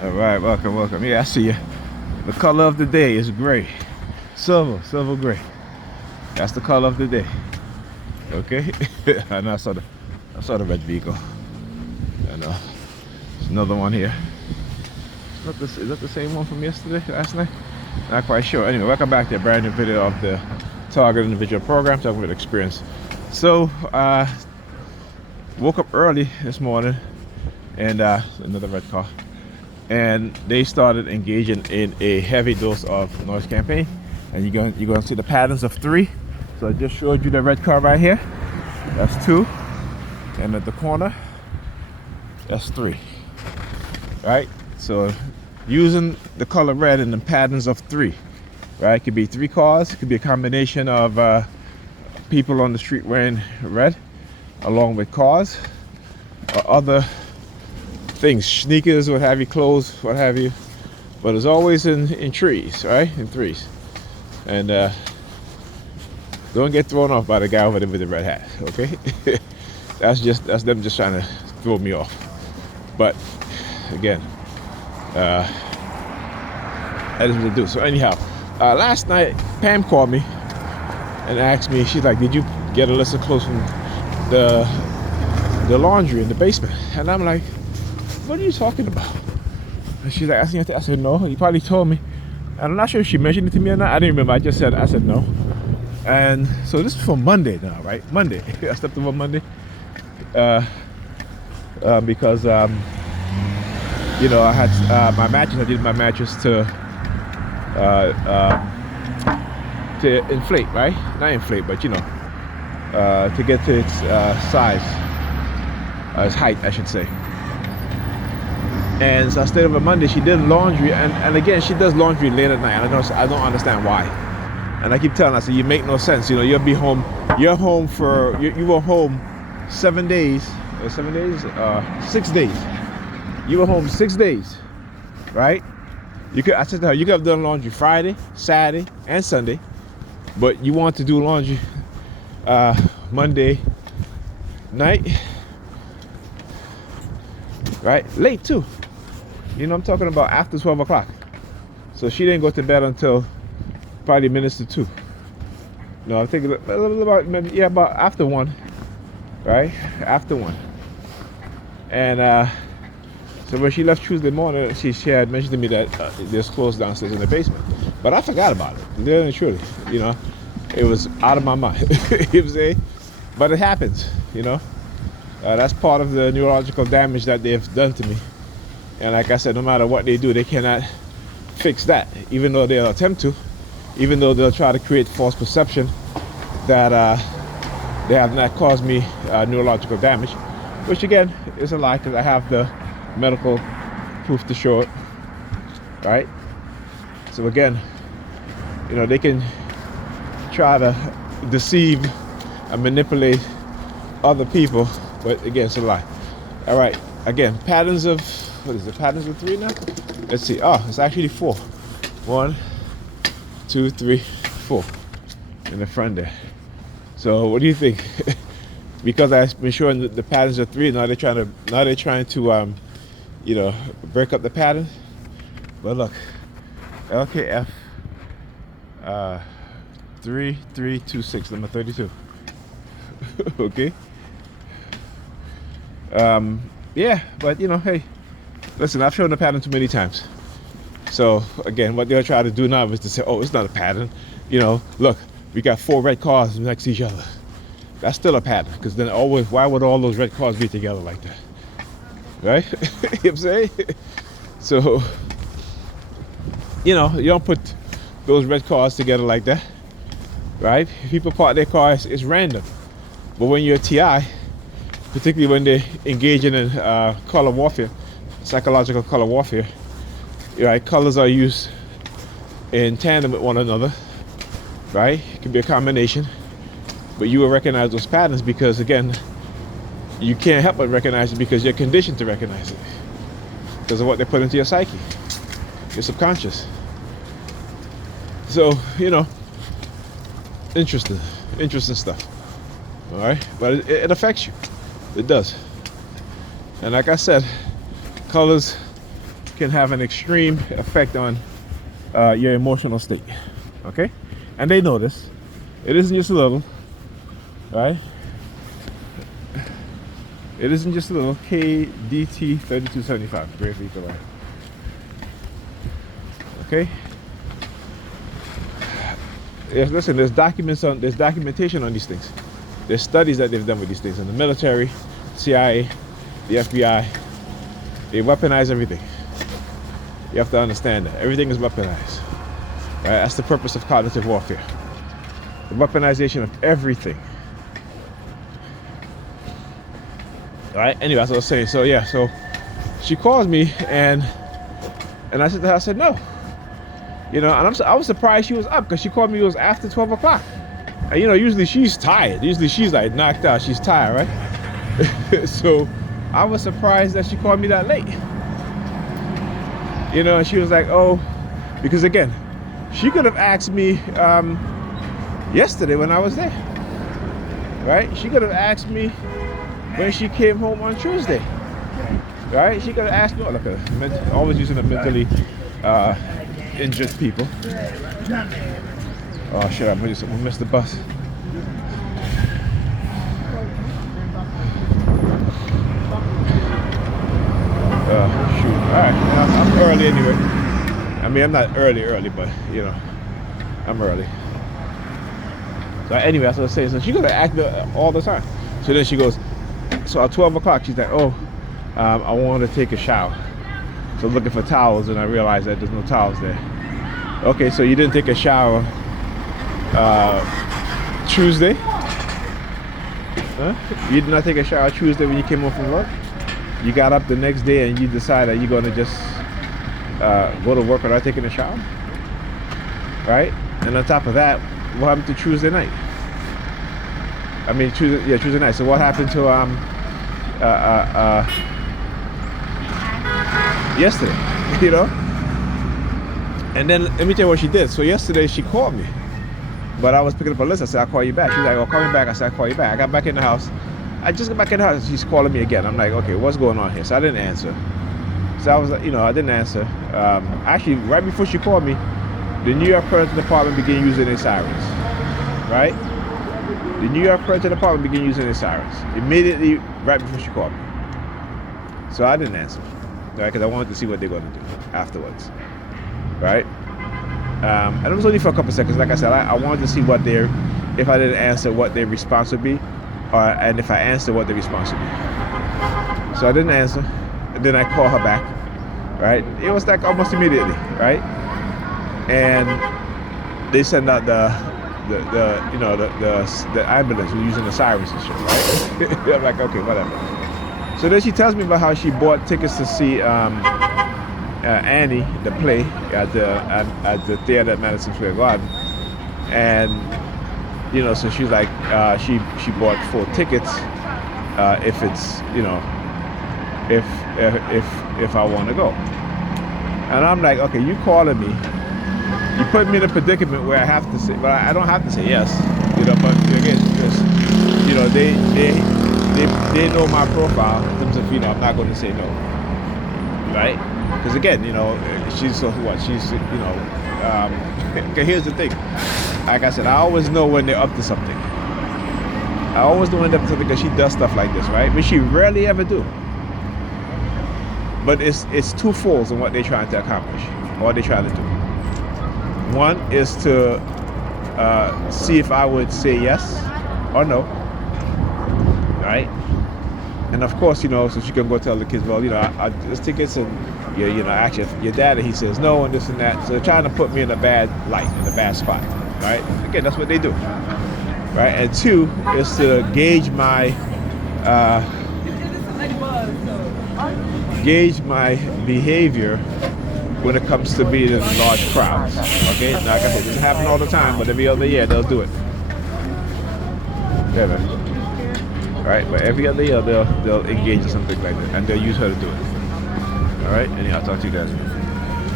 All right, welcome, welcome. Yeah, I see you. The color of the day is gray. Silver gray. That's the color of the day. Okay. And I saw the red vehicle. I know. There's another one here. Is that the same one from yesterday, last night? Not quite sure. Anyway, welcome back to a brand new video of the Target Individual Program, talking about experience. So, woke up early this morning, and another red car, and they started engaging in a heavy dose of noise campaign. And you're going to see the patterns of 3. So I just showed you the red car right here. That's 2, and at the corner, that's 3. Right? So using the color red in the patterns of 3, right? It could be 3 cars. It could be a combination of people on the street wearing red, along with cars or other things, sneakers, what have you, clothes, what have you. But it's always in trees, right? In 3s. And don't get thrown off by the guy over there with the red hat, okay? that's them just trying to throw me off. But again, that is what they do. So anyhow, last night Pam called me and asked me, she's like, did you get a list of clothes from the laundry in the basement? And I'm like, what are you talking about? And she's like, I said, no, you probably told me. And I'm not sure if she mentioned it to me or not. I didn't remember. I said no. And so this is for Monday now, right? Monday. I stepped up on Monday because you know, I had my mattress. I did my mattress to inflate, right? Not inflate, but you know, to get to its size, its height, I should say. And so I stayed over Monday. She did laundry, and again, she does laundry late at night. And I don't understand why. And I keep telling her, I said, you make no sense. You know, you'll be home. You're home for you were home 7 days, 7 days, 6 days. You were home 6 days, right? I said to her, you could have done laundry Friday, Saturday, and Sunday, but you want to do laundry Monday night, right? Late too. You know, I'm talking about after 12 o'clock. So she didn't go to bed until probably minutes to 2. No, I think about after 1, right? After 1. And so when she left Tuesday morning, she had mentioned to me that there's clothes downstairs in the basement. But I forgot about it. Really and truly, you know, it was out of my mind. You know what I'm saying? But it happens, you know. That's part of the neurological damage that they've done to me. And like I said, no matter what they do, they cannot fix that. Even though they'll attempt to, even though they'll try to create false perception that they have not caused me neurological damage, which again is a lie, because I have the medical proof to show it, right? So again, you know, they can try to deceive and manipulate other people, but again, it's a lie. All right, again, patterns of, what is it, patterns of 3 now? Let's see. Oh, it's actually 4. 1, 2, 3, 4 in the front there. So what do you think? Because I've been showing the patterns of 3, now they're trying to you know, break up the pattern. But look, LKF 3326, number 32. Okay. Yeah, but you know, hey, listen, I've shown the pattern too many times. So again, what they'll try to do now is to say, oh, it's not a pattern. You know, look, we got 4 red cars next to each other. That's still a pattern, because then always, why would all those red cars be together like that? Right? You know what I'm saying? So, you know, you don't put those red cars together like that, right? If people park their cars, it's random. But when you're a TI, particularly when they're engaging in color warfare, psychological color warfare, right? Colors are used in tandem with one another, right? It can be a combination, but you will recognize those patterns because, again, you can't help but recognize it because you're conditioned to recognize it because of what they put into your psyche, your subconscious. So, you know, interesting stuff. All right, but it affects you. It does. And like I said, colors can have an extreme effect on your emotional state. Okay, and they know this. It isn't just a little, right? It isn't just a little. KDT 3275. Great vehicle, right? Okay. Yes, listen. There's documentation on these things. There's studies that they've done with these things in the military, CIA, the FBI. They weaponize everything. You have to understand that everything is weaponized. Right? That's the purpose of cognitive warfare. The weaponization of everything. All right. Anyway, that's what I was saying. So yeah. So she calls me and I said to her, I said no. You know, and I was surprised she was up because she called me. It was after 12 o'clock. And, you know, usually she's tired. Usually she's like knocked out. She's tired, right? So I was surprised that she called me that late. You know, and she was like, oh, because again, she could have asked me yesterday when I was there, right? She could have asked me when she came home on Tuesday, right? She could have asked me, oh, look at her, always using the mentally injured people. Oh shit, I missed the bus. Shoot. Alright, I'm early anyway. I mean, I'm not early, but you know, I'm early. So anyway, that's what I was saying. So she goes to act all the time. So then she goes, so at 12 o'clock, she's like, oh, I want to take a shower. So looking for towels, and I realized that there's no towels there. Okay, so you didn't take a shower Tuesday? Huh? You did not take a shower Tuesday when you came home from work? You got up the next day and you decided you're going to just go to work without taking a shower? Right? And on top of that, what happened to Tuesday night? I mean, Tuesday night. So what happened to yesterday? You know? And then let me tell you what she did. So yesterday she called me, but I was picking up a list. I said, I'll call you back. She's like, oh, call me back. I said, I'll call you back. I got back in the house. I just got back in the house. She's calling me again. I'm like, okay, what's going on here? So I didn't answer. So I was like, you know, I didn't answer. Actually, right before she called me, the New York Police Department began using their sirens. Right? The New York Police Department began using their sirens immediately right before she called me. So I didn't answer, right? Because I wanted to see what they're going to do afterwards. Right? And it was only for a couple seconds. Like I said, I wanted to see what if I didn't answer, what their response would be, and if I answered, what the response would be. So I didn't answer, and then I called her back. Right? It was like almost immediately, right? And they sent out the ambulance. We're using the sirens and shit, right? I'm like, okay, whatever. So then she tells me about how she bought tickets to see Annie, the play at the theater at Madison Square Garden, and you know, so she's like, she bought 4 tickets if it's, you know, if I want to go. And I'm like, okay, you calling me, you put me in a predicament where I have to say, but I don't have to say yes, you know. But again, because you know, they know my profile in terms of, you know, I'm not going to say no, right? Because again, you know, she's you know, okay, here's the thing. Like I said, I always know when they're up to something. I always know when they're up to something because she does stuff like this, right? But she rarely ever do. But it's twofold in what they're trying to accomplish, what they're trying to do. One is to see if I would say yes or no, right? And of course, you know, so she can go tell the kids, well, you know, there's tickets, and you know, actually, if your daddy, he says no, and this and that. So they're trying to put me in a bad light, in a bad spot, right? Again, that's what they do, right? And 2 is to gauge my behavior when it comes to being in large crowds. Okay, now, like I said, it doesn't happen all the time, but every other year they'll do it. Yeah, man. Right, but every other year they'll engage in something like that, and they'll use her to do it. All right, anyhow, I'll talk to you guys.